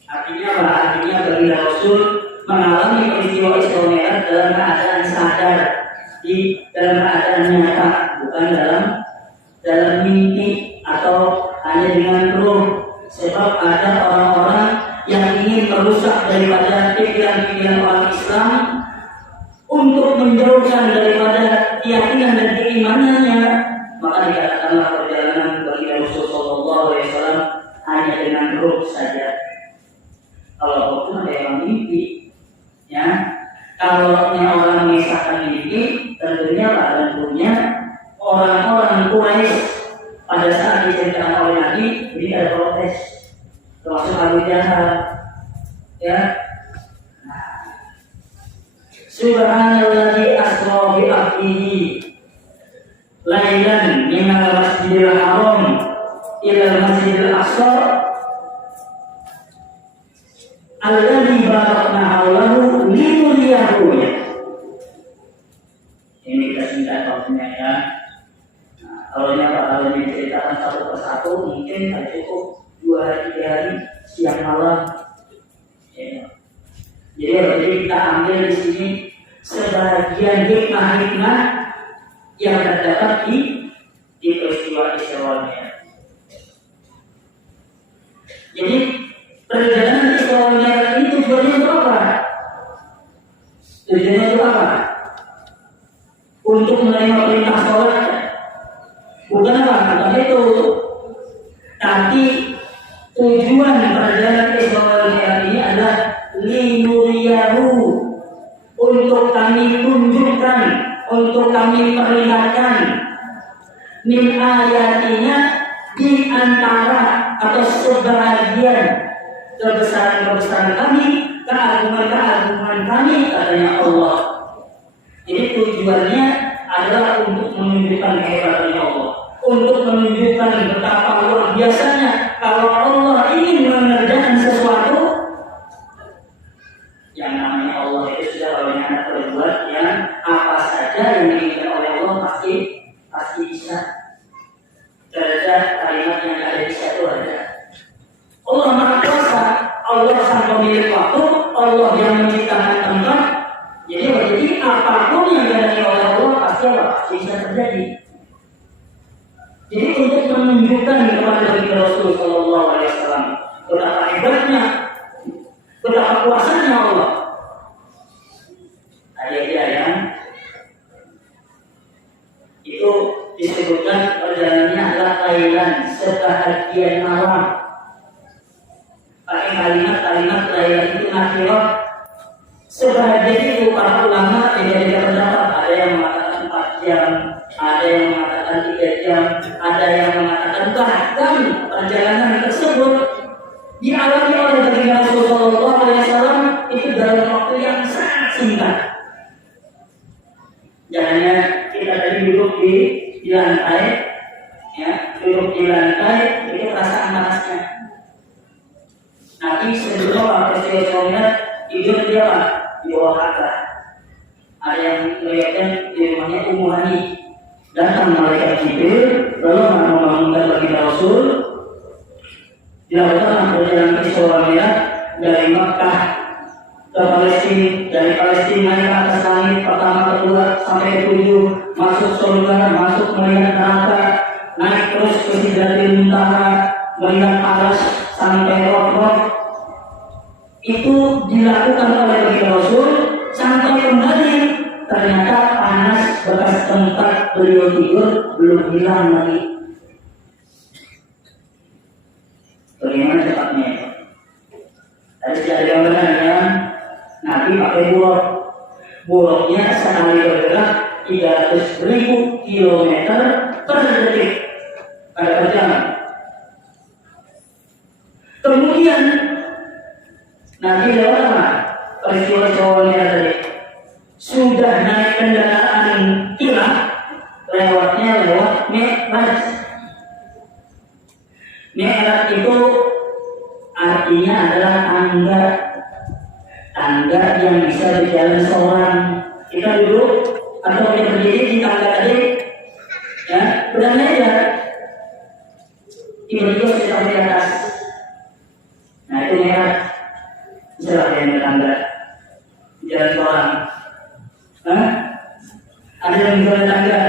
Artinya apa? Artinya bagi Rasul mengalami peristiwa Isra Mi'raj dalam keadaan sadar, dalam keadaan nyata, bukan dalam mimpi atau hanya dengan roh. Sebab ada orang-orang yang ingin merusak daripada pikiran-pikiran orang Islam untuk menjauhkan daripada keyakinan dan keimanannya, maka dikatakanlah perjalanan bagi Rasul Sallallahu Alaihi Wasallam hanya dengan roh saja. Kalau pun ada yang mimpi, ya. Kalau orang mengisahkan mimpi, tentunya orang-orang Quraisy pada saat diceritakan oleh Nabi, ini ada protes, termasuk Abu Jahal, ya. Subhanalladzi asra bi 'abdihi lailan minal masjidil haram ila masjidil aqsa alladzi barakna haulahu linuriyahu. Ini kita singkat waktunya, ya. Kalau diceritakan satu persatu mungkin tidak cukup 2 hari 3 hari siang malam, ya. Jadi kita ambil di sini sebagian hikmah-hikmah yang terdapat di peristiwa Isra Mi'raj. Jadi perjalanan Isra Mi'raj ini tujuannya untuk apa? Tujuannya untuk apa? Untuk menerima perintah sholat? Bukan apa? Bukan itu. Tapi tujuan perjalanan Isra Mi'raj ini adalah linuriyahu, untuk kami tunjukkan, untuk kami perlihatkan min ayatinya, di antara atau sebagian kebesaran-kebesaran kami, keagungan-keagungan kami, katanya Allah. Jadi tujuannya adalah untuk menunjukkan kehebatannya Allah, untuk menunjukkan betapa luar biasanya kalau Allah ingin mengerjakan sesuatu. Yang namanya Allah itu sudah banyak berbuat, yang apa saja yang diinginkan oleh Allah pasti bisa. Terhadap kalimat yang ada di situ ada. Allah Maha Kuasa, Allah Sang Pemilik waktu, Allah yang menciptakan tempat. Jadi berarti apapun yang diinginkan oleh Allah pasti bisa terjadi. Jadi untuk menunjukkan kepada Nabi Rasul Sallallahu Alaihi Wasallam betapa hebatnya, betapa kuasanya Allah. Ada yang itu disebutkan perjalanannya adalah lailan, sebahagian malam. Pakai kalimat lailan itu nakirah. Sebahagian itu para ulama beda-beda pendapat. Ada yang mengatakan 4 jam, ada yang mengatakan 3 jam, ada yang mengatakan bahkan perjalanan tersebut dialami oleh Nabi Sallallahu Alaihi Wasallam itu dalam waktu yang sangat singkat. Jangannya kita tadi duduk di lantai, ya, duduk di lantai itu perasaan panasnya. Nanti sebelum peristiwa Mi'raj tidur dia di bawah akar. Ada yang melihatkan di rumahnya Ummu Hani. Datang malaikat Jibril lalu membangunkan bagi Rasul. Dilakukan perjalanan Isra Mi'raj dari Makkah ke Palestina, dari Palestina naik ke atas langit pertama, kedua sampai ke-7, masuk surga, masuk melihat neraka, naik terus ke Sidratil Muntaha, melihat aras sampai Roh. Itu dilakukan oleh Nabi Rasul sampai kembali. Ternyata panas bekas tempat beliau tidur belum hilang lagi. Bagaimana cepatnya? Tadi sudah ada gambarannya. Nabi pakai bulog. Bulognya sekali bergerak 300.000 kilometer per detik pada jam. Kemudian Nabi lewat apa? Peristiwa Isra tadi. Sudah naik kendaraan kilat, lewatnya lewat dia berdiri di tangga tadi, ya, berani aja. Tiba-tiba sudah sampai di atas. Nah itu merah. Misalnya yang di tangga, di jalan seorang. Ada yang di jalan tangga,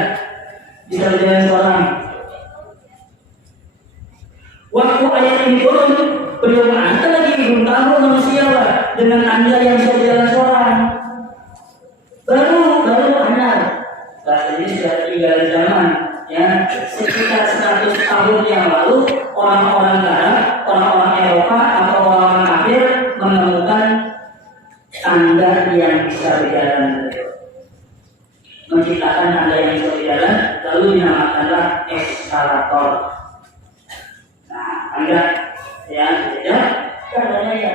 bisa berjalan seorang. Waktu ayat ini turun, beliau mengatakan lagi, belum tahu manusia lah, dengan anda yang bisa berjalan seorang. Baru benar. Bahasa ini sudah tinggal zaman, ya, sekitar 100 tahun yang lalu, orang-orang Arab, orang-orang Eropa atau orang kafir menemukan tanda yang bisa berjalan. Menciptakan tanda yang bisa berjalan, lalu dinamakanlah eskalator. Nah, tanda yang tidak, tandanya ya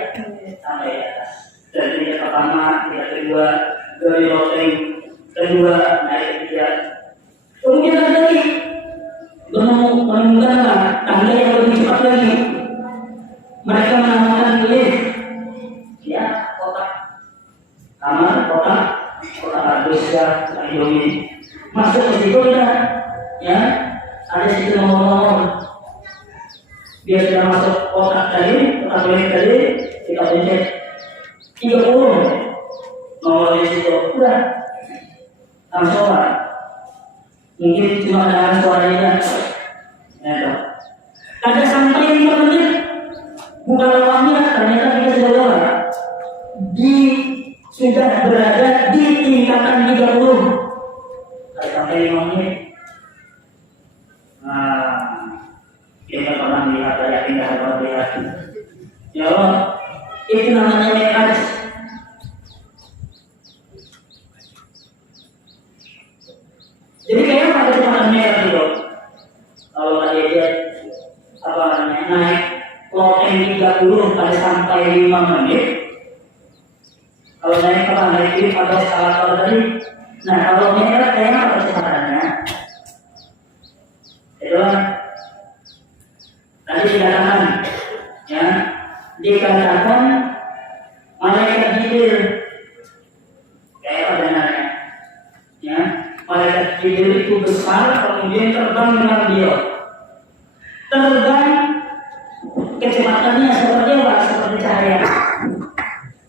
sampai di atas. Dan tingkat pertama, tingkat kedua, dari loteng kedua, naik ketiga. Kemudian ada lagi menemukan tanda yang lebih cepat lagi. Mereka menamakan lift, ya, kotak kamar, kotak kardus ya, Indomie. Masuk ke situ ya, ada situ nomor-nomor. Dia sudah masuk kotak tadi, kotak lift tadi, kita pencet 30 nomor di situ, udah langsung lah. Mungkin cuma dengan suaranya, ya, ada sampai 5 menit, bukan lawannya, ternyata kita sudah lewat. Sudah berada di tingkatan 30. Sampai 5 menit. Nah, kita pernah melihat, tidak pernah melihat. Ya Allah, itu namanya Mi'raj. Jadi kayak apa kecepatan Mi'raj itu? Kalau tadi dia naik loteng 30 pada sampai 5 menit. Kalau naik lift atau eskalator tadi, nah kalau Mi'raj kayak apa kecepatannya? Itulah tadi dikatakan, ya, dikatakan malaikat Jibril kayak apa benarnya? Ya, malaikat Jibril itu besar, kemudian terbang dengan beliau. Terbang kecepatannya seperti apa? Seperti cahaya.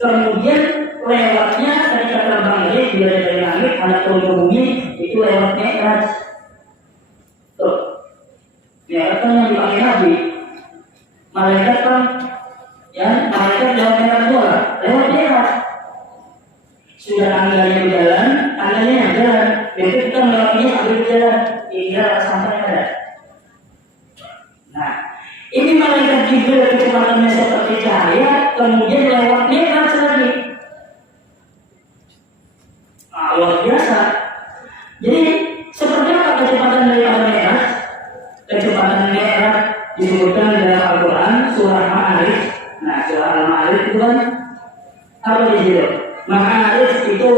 Kemudian lewatnya ketika terbang dari langit, ada turun ke bumi, itu lewat Mi'raj. Tuh, Mi'raj kan yang dipakai Nabi. Malaikat kan, ya, malaikat lewat Mi'raj juga, lewat Mi'raj. Sudah tangganya berjalan, tangganya jalan. Itu kita melewatinya sambil berjalan, hingga sampai ada. Nah, ini malaikat Jibril kecepatannya seperti cahaya, kemudian lewat Mi'raj lagi. Luar biasa. Jadi seperti apa kecepatan daripada Mi'raj? Kecepatan Mi'raj disebutkan dalam Al-Quran surah Ma'arij. Nah, surah Al-Ma'arij itu kan apa di situ? Ma'arij itu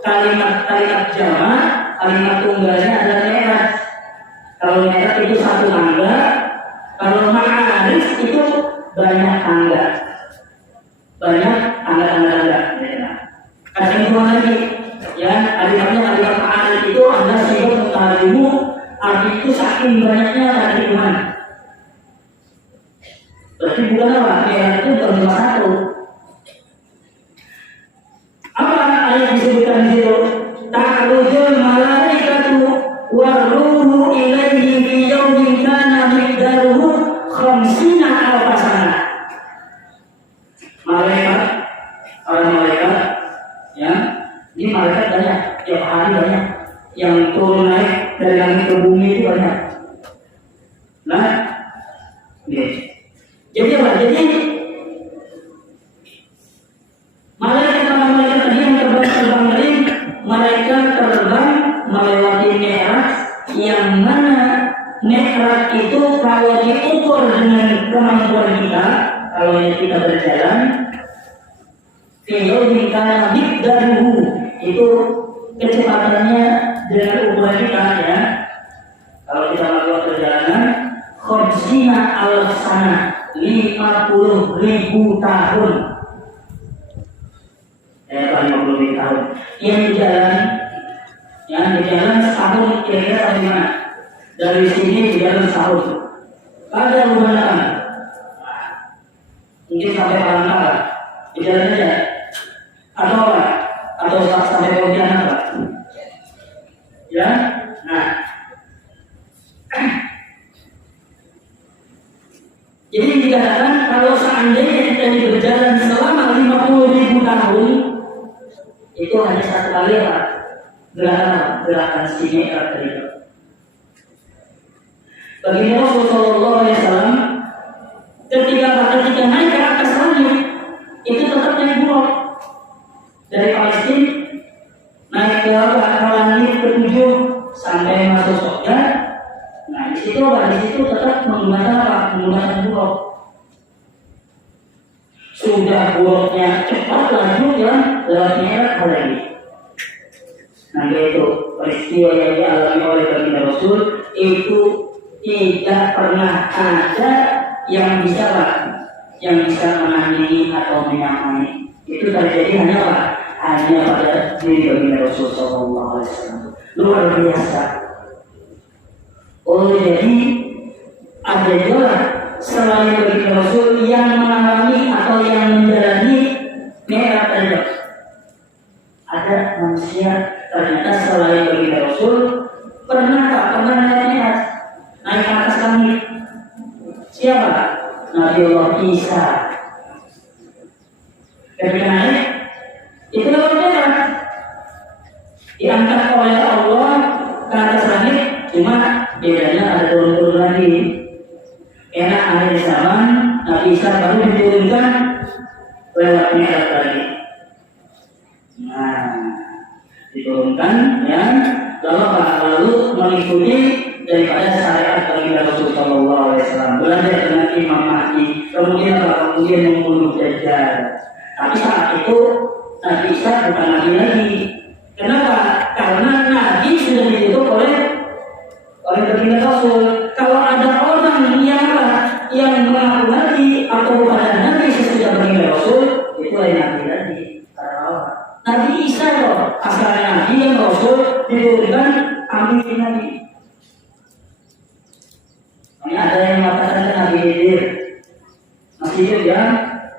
kalimat jama', kalimat tunggalnya adalah Mi'raj. Kalau Mi'raj itu satu tangga, kalau Ma'arij itu banyak tangga, banyak tangga. Kasih informasi lagi. Ya, kalimat Ma'arij itu adalah sifat mutaharimu, arti itu saking banyaknya dari Tuhan. Berarti bukan apa? Mi'raj itu cuma satu. Apa ayat disebutkan di situ? Ta'rujul malaikatu warruhu ilaihi fi yawmin kana miqdaruhu 50 alfa sanah. Malaikat, ya. Ini malaikat banyak, tiap hari banyak, yang turun naik dari langit ke bumi itu banyak. Nah, jadi apa? Jadi malaikat tadi yang terbang dari malaikat terbang melewati Mi'raj, yang mana Mi'raj itu kalau diukur dengan kemampuan kita, kalau kita berjalan, video hingga mikdaruhu itu kecepatannya dengan ukuran kita, ya. Kalau kita melakukan perjalanan khamsina al-sana 50.000 tahun. 50.000 tahun. Yang di jalan berjalan setahun kira-kira bagaimana? Dari sini berjalan setahun. Ada hubungan mungkin sampai Palangkaraya berjalan aja atau apa? Atau sampai Pontianak apa? Ya, nah. Jadi dikatakan kalau seandainya kita berjalan selama 50.000 tahun, itu hanya satu kali apa? Gerakan sini tadi. Baginda Rasulullah SAW ketika naik ke atas langit itu tetap naik buruk dari Palestina naik ke langit ke-7 sampai masuk surga. Nah di situ tetap menggunakan buruk. Sudah buruknya cepat laju yang lewat Mi'raj lagi. Nah itu peristiwa yang dialami oleh baginda Rasul itu tidak pernah ada yang bisa menandingi atau menyamai. Itu terjadi hanya pada diri baginda Rasul SAW. Luar biasa. Oh jadi ada juga selain baginda Rasul yang mengalami atau yang menjalani Mi'raj tadi. Ada manusia ternyata selain baginda Rasul pernah naik Mi'raj, naik ke atas langit. Siapa? Nabi Allah Isa. Ketika naik itu berbeda, diangkat oleh Allah ke atas langit, cuma bedanya ada turun-turun lagi. Enak akhir zaman Nabi Isa baru diturunkan lewat Mi'raj lagi. Nah, diturunkan ya, lalu mengikuti daripada syariat baginda Rasul sallallahu alaihi wasallam, belajar dengan Imam Mahdi, kemudian membunuh Dajjal. Tapi saat itu Nabi Isa bukan nabi lagi. Kenapa? Karena nabi sudah ditutup oleh baginda Rasul. Kalau ada orang yang mengaku nabi atau bukan nabi sesudah baginda Rasul, itu lain nabi lagi. Nabi Isa loh, asalnya nabi yang Rasul diturunkan ambil nabi. Ini ada yang mengatakan Nabi Khidir masih hidup ya.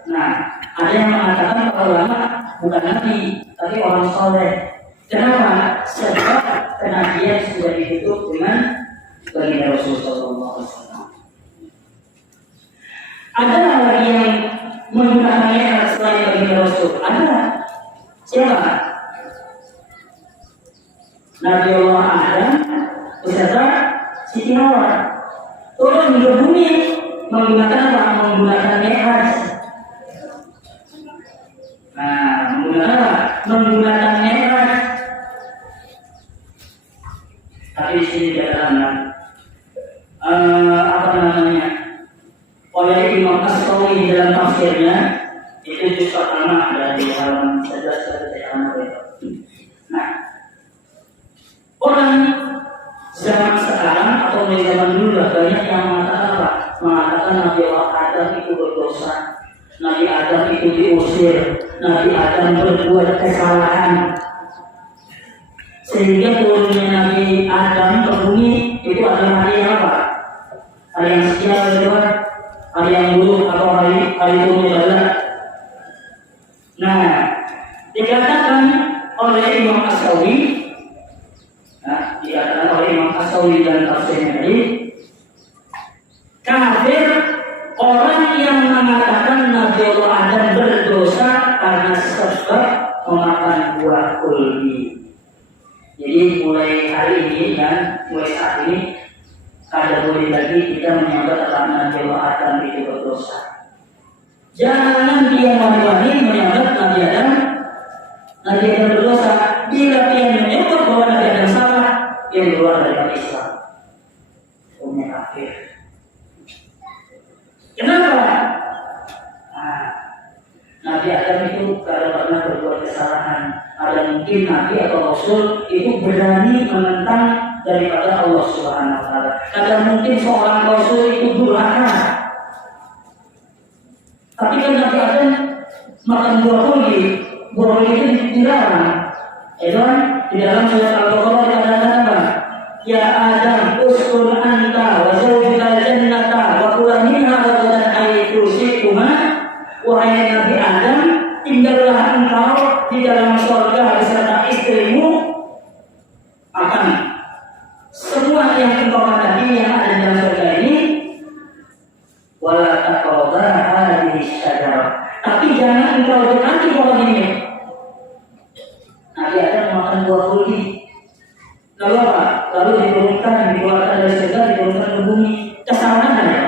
Nah, ada yang mengatakan para ulama bukan nabi, tapi orang soleh. Kenapa? Sebab kenabian sudah ditutup dengan baginda Rasulullah SAW. Ada lagi yang menggunakannya selain baginda Rasul? Ada. Siapa? Nabi Allah Adam beserta Siti Hawa turun ke bumi menggunakan apa? Menggunakan Mi'raj. Nah, menggunakan Mi'raj. Tapi di sini dikatakan oleh Imam As-Sawi dalam tafsirnya itu juz pertama dari halaman 11. Nah, orang zaman sekarang atau dari zaman dulu banyak yang mengatakan Nabi Allah Adam itu berdosa, Nabi Adam itu diusir, Nabi Adam berbuat kesalahan, sehingga turunnya Nabi Adam ke bumi itu adalah hari yang apa? Hari yang sekian, hari yang buruk atau hari turunnya bala. Nah, dikatakan oleh Imam As-Sawi, dikatakan oleh Imam As-Sawi dan tafsirnya tadi, kafir orang yang mengatakan Nabi Allah Adam berdosa karena sebab memakan buah kulbi. Jadi mulai hari ini dan mulai saat ini kada boleh lagi kita menyangka tentang Nabi Allah Adam itu berdosa. Jangan dia wangi-wangi menyangka Nabi Adam berdosa. Bila dia menyangka bahwa Nabi Adam salah, dia keluar dari Islam. Umumnya kafir. Kenapa? Nabi Adam itu kalau pernah berbuat kesalahan, ada mungkin Nabi atau Rasul itu berani menentang daripada Allah Subhanahu Wa Taala. Ada mungkin seorang Rasul itu durhaka. Tapi kan Nabi Adam makan buah kulbi itu dilarang, kan? di dalam surat Al-Baqarah dikatakan apa? Ya Adam, uskun anta wa zawjukal jannata wa kula minha ragadan haitsu syi'tuma. Wahai Nabi Adam, tinggallah engkau di dalam surga beserta istrimu, makan semua yang engkau makan yang ada di dalam surga ini. Wala taqrabu hadhihi syajarah. Tapi jangan engkau dekati pohon ini. Nabi Adam makan buah kuldi. Lalu apa? Lalu diturunkan, dikeluarkan dari surga, diturunkan ke bumi. Kesalahan ya?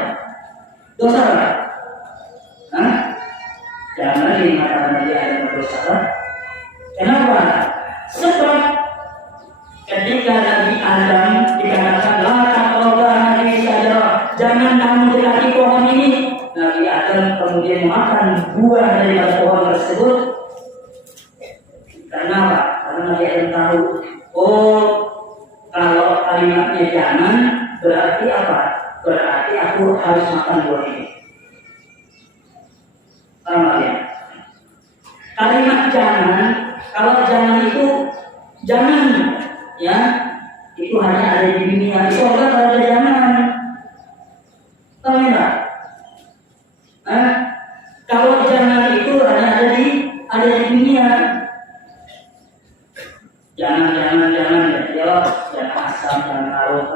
Dosa apa? Hah? Jangan dikatakan Nabi Adam berdosa. Kenapa? Sebab ketika Nabi Adam dikatakan la taqrabu hadhihi syajarah, jangan kamu dekati pohon ini. Nabi Adam kemudian makan buah dari pohon tersebut. Karena apa? Karena Nabi Adam tahu, oh kalau kalimatnya jangan berarti apa? Berarti aku harus makan buah ini. Paham ya? Kalimat jangan, kalau jangan itu jangan, ya itu hanya ada di dunia. Di surga kalau ada jangan, tahu enggak? Kalau jangan itu hanya ada di dunia. Jangan ya, jangan asam, jangan kaluh,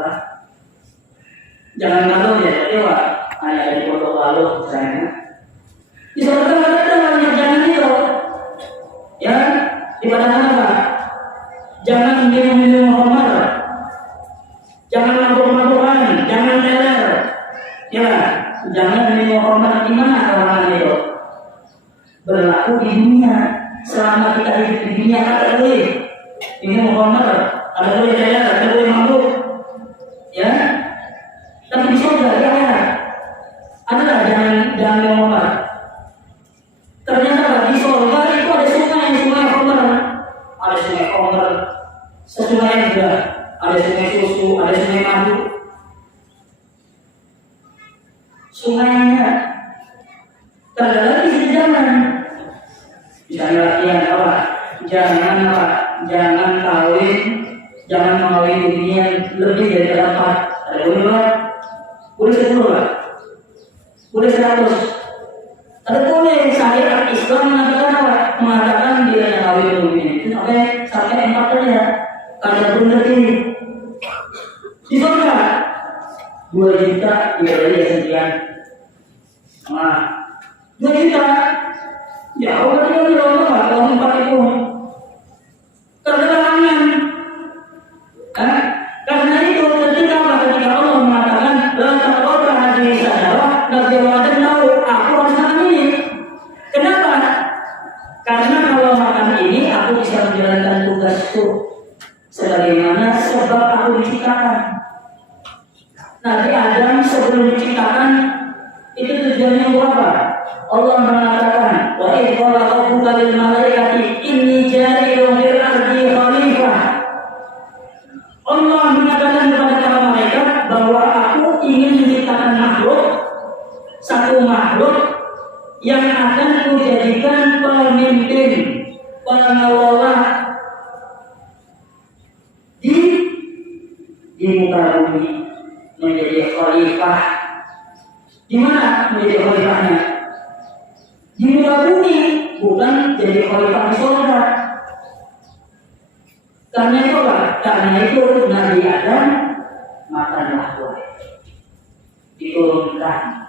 jangan kaluh ya, dewa hanya ada di foto kaluh misalnya. Di surga ada banyak jangan itu, ya di padang apa? Jangan minum khamar, jangan mabuk-mabukan, jangan teler, ya jangan minum khamar. Di mana orang itu? Berlaku di dunia. Selama kita hidup di dunia ada boleh minum khamar, ada boleh teler, ada boleh mabuk, ya. Tapi di surga ya ada jangan minum khamar. Ternyata di surga itu ada sungai khamar, ada sungai khamar, sesungai juga, ada sungai susu, ada sungai madu. Sungainya terdalam di jangan. Misalnya latihan apa? Jangan kawin, jangan mengawin dunia lebih dari 4. Ada boleh? Boleh 10 lah. Boleh 100. Ada boleh. Syariat Islam mengatakan apa? Mengatakan dia yang kawin dunia itu sampai 4 saja. Ada berarti di surga 2 juta dia dari sekian. 2 juta. Ya Allah dia bilang kalau 4 itu terdalangan. Karena itu ketika Allah mengatakan la taqrabu hadhihi syajarah, Nabi Adam tahu aku harus makan ini. Kenapa? Karena kalau makan ini aku bisa menjalankan tugasku sebagaimana sebab aku diciptakan. Nabi Adam sebelum diciptakan itu tujuannya untuk apa? Allah mengatakan, wa idh qala rabbuka lil malaikati inni ja'ilun fil ardi khalifah. Allah mengatakan kepada para malaikat bahwa aku ingin menciptakan satu makhluk yang akan kujadikan pemimpin, pengelola di muka bumi, menjadi khalifah. Di mana menjadi khalifahnya? Di muka bumi, bukan jadi khalifah di surga. Karena itu apa? Karena itu Nabi Adam makanlah buah, diturunkan